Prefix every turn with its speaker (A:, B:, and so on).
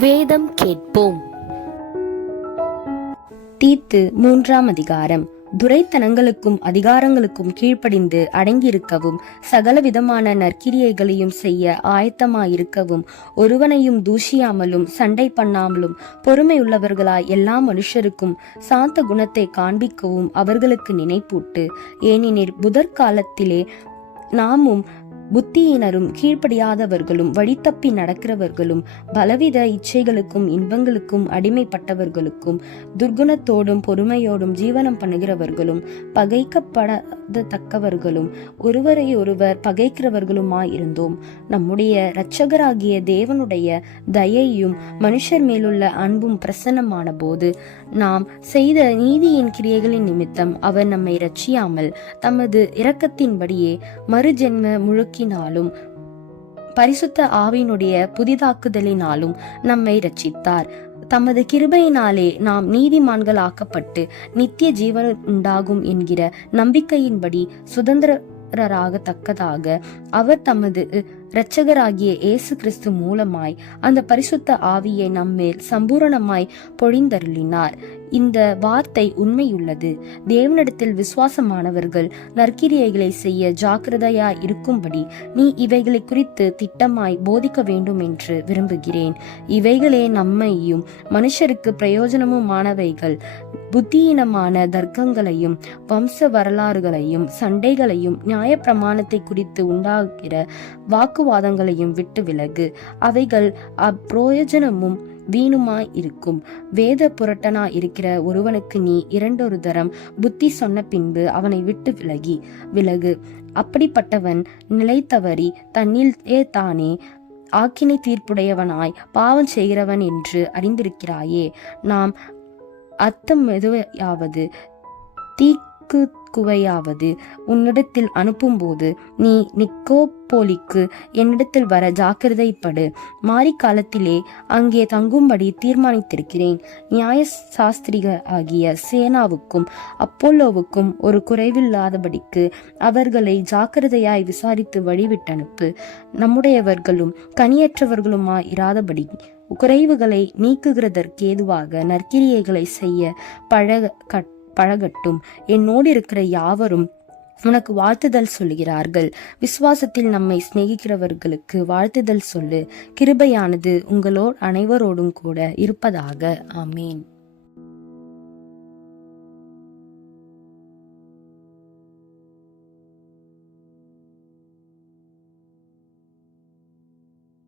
A: வேதம் கேட்போம்.
B: தீத்து மூன்றாம் அதிகாரம். துரைத்தனங்களுக்கும் அதிகாரங்களுக்கும் கீழ்ப்படிந்து அடங்கியிருக்கவும் சகலவிதமான நற்கிரியைகளையும் செய்ய ஆயத்தமாயிருக்கவும் ஒருவனையும் தூஷியாமலும் சண்டை பண்ணாமலும் பொறுமையுள்ளவர்களாய் எல்லா மனுஷருக்கும் சாந்த குணத்தை காண்பிக்கவும் அவர்களுக்கு நினைப்பூட்டு. ஏனெனில் புதற்காலத்திலே நாமும் புத்தியினரும் கீழ்ப்படியாதவர்களும் வழித்தப்பி நடக்கிறவர்களும் பலவித இச்சைகளுக்கும் இன்பங்களுக்கும் அடிமைப்பட்டவர்களுக்கும் துர்குணத்தோடும் பொறுமையோடும் ஜீவனம் பண்ணுகிறவர்களும் பகைக்கப்படத்தக்கவர்களும் ஒருவரை ஒருவர் பகைக்கிறவர்களுமாயிருந்தோம். நம்முடைய இரட்சகராகிய தேவனுடைய தயையும் மனுஷர் மேலுள்ள அன்பும் பிரசன்னமான போது நாம் செய்த நீதியின் கிரியைகளின் நிமித்தம் அவர் நம்மை ரட்சியாமல் தமது இரக்கத்தின்படியே மறுஜென்ம முழுக்கினாலும் பரிசுத்த ஆவினுடைய புதிதாக்குதலினாலும் நம்மை ரட்சித்தார் தமது கிருபையினாலே நாம் நீதிமான்கள் ஆக்கப்பட்டு நித்திய ஜீவன் உண்டாகும் என்கிற நம்பிக்கையின்படி சுதந்திரராகத்தக்கதாக அவர் தமது இரட்சகராகிய இயேசு கிறிஸ்து மூலமாய் அந்த பரிசுத்த ஆவியை நம்மேல் சம்பூரணமாய் பொழிந்தருளினார். இந்த வார்த்தை உண்மையுள்ளது. தேவனிடத்தில் விசுவாசமானவர்கள் நற்கிரியைகளை செய்ய ஜாக்கிரதையா இருக்கும்படி நீ இவைகளை குறித்து திட்டமாய் போதிக்க வேண்டும் என்று விரும்புகிறேன். இவைகளே நம்மையும் மனுஷருக்கு பிரயோஜனமுமானவைகள். புத்தியீனமான தர்க்கங்களையும் வம்ச வரலாறுகளையும் சண்டைகளையும் நியாயப்பிரமாணத்தை குறித்து உண்டாகிற வாக்குவாதங்களையும் விட்டு விலகு. அவைகள் அப்பிரயோஜனமும் வீணுமாய் இருக்கும் வேத புரட்டனா இருக்கிற ஒருவனுக்கு நீ இரண்டொரு தரம் புத்தி சொன்ன பின்பு அவனை விட்டு விலகி விலகு. அப்படிப்பட்டவன் நிலைத்தவறி தன்னிலே தானே ஆக்கினை தீர்ப்புடையவனாய் பாவம் செய்கிறவன் என்று அறிந்திருக்கிறாயே. நாம் அத்தம் மெதுவையாவது தீக்கு குவையாவது உன்னிடத்தில் அனுப்பும்போது நீ நிக்கோபோலிக்கு என்னிடத்தில் வர ஜாக்கிரதைப்படு. மாரி காலத்திலே அங்கே தங்கும்படி தீர்மானித்திருக்கிறேன். நியாய சாஸ்திரிக ஆகிய சேனாவுக்கும் அப்போலோவுக்கும் ஒரு குறைவில்லாதபடிக்கு அவர்களை ஜாக்கிரதையாய் விசாரித்து வழிவிட்டனுப்பு. நம்முடையவர்களும் கனியற்றவர்களுமாய் இராதபடி குறைவுகளை நீக்குகிறதற்கேதுவாக நற்கிரியைகளை செய்ய பழக கட் பழகட்டும். என்னோடு இருக்கிற யாவரும் உனக்கு வாழ்த்துதல் சொல்லுகிறார்கள். விசுவாசத்தில் நம்மை சிநேகிக்கிறவர்களுக்கு வாழ்த்துதல் சொல்லு. கிருபையானது உங்களோடு அனைவரோடும் கூட இருப்பதாக. ஆமேன்.